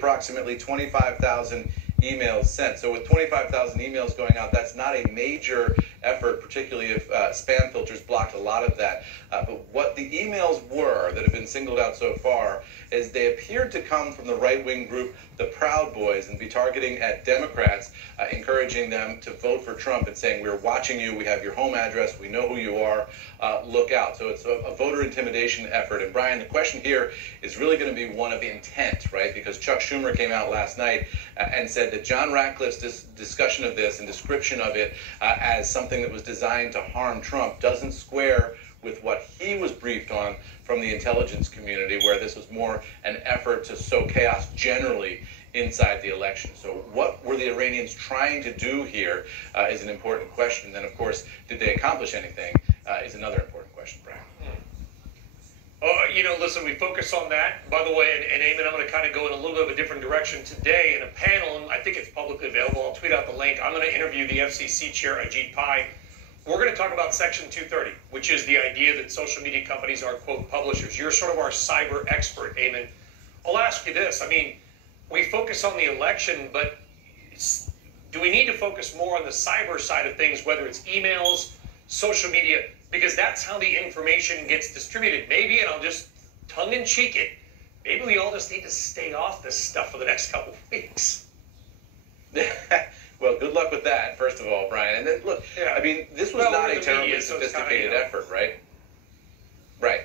approximately 25,000 emails sent. So with 25,000 emails going out, that's not a major effort, particularly if spam filters blocked a lot of that. But what the emails were that have been singled out so far is they appeared to come from the right-wing group, the Proud Boys, and be targeting at Democrats, encouraging them to vote for Trump and saying, we're watching you, we have your home address, we know who you are, look out. So it's a voter intimidation effort. And Brian, the question here is really going to be one of intent, right? Because Chuck Schumer came out last night and said that John Ratcliffe's discussion of this and description of it as something that was designed to harm Trump doesn't square with what he was briefed on from the intelligence community, where this was more an effort to sow chaos generally inside the election. So what were the Iranians trying to do here is an important question. And then, of course, did they accomplish anything is another important question, Brian. Listen, we focus on that. By the way, and Eamon, I'm going to kind of go in a little bit of a different direction today in a panel, and I think it's publicly available. I'll tweet out the link. I'm going to interview the FCC chair, Ajit Pai. We're going to talk about Section 230, which is the idea that social media companies are, quote, publishers. You're sort of our cyber expert, Eamon. I'll ask you this. I mean, we focus on the election, but do we need to focus more on the cyber side of things, whether it's emails, social media, because that's how the information gets distributed? Maybe, and I'll just tongue-in-cheek it, maybe we all just need to stay off this stuff for the next couple of weeks. Well, good luck with that, first of all, Brian. And then, look, I mean, this was not a terribly sophisticated effort, right? Right.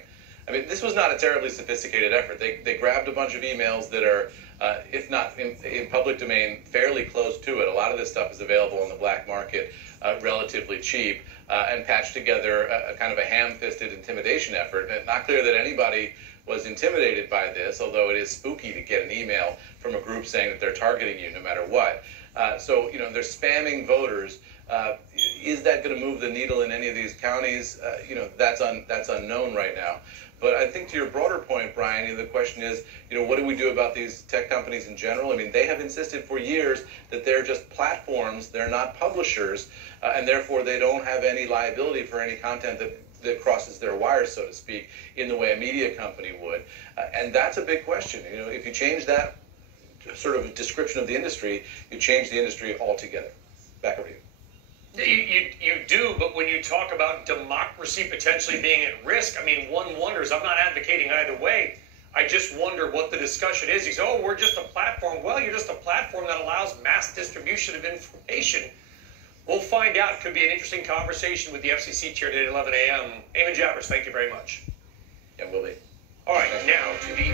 I mean, this was not a terribly sophisticated effort. They grabbed a bunch of emails that are, if not in public domain, fairly close to it. A lot of this stuff is available on the black market relatively cheap, and patched together a kind of a ham-fisted intimidation effort. And not clear that anybody was intimidated by this, although it is spooky to get an email from a group saying that they're targeting you no matter what. So, they're spamming voters. Is that going to move the needle in any of these counties? That's unknown right now. But I think to your broader point, Brian, the question is, what do we do about these tech companies in general? I mean, they have insisted for years that they're just platforms, they're not publishers, and therefore they don't have any liability for any content that crosses their wires, so to speak, in the way a media company would. And that's a big question. If you change that sort of description of the industry, you change the industry altogether. Back over to you. You do, but when you talk about democracy potentially being at risk, I mean, one wonders, I'm not advocating either way, I just wonder what the discussion is. You say, oh, we're just a platform. Well, you're just a platform that allows mass distribution of information. We'll find out. It could be an interesting conversation with the FCC chair today at 11 a.m. Eamon Javers, thank you very much. Yeah, will be. All right, now to the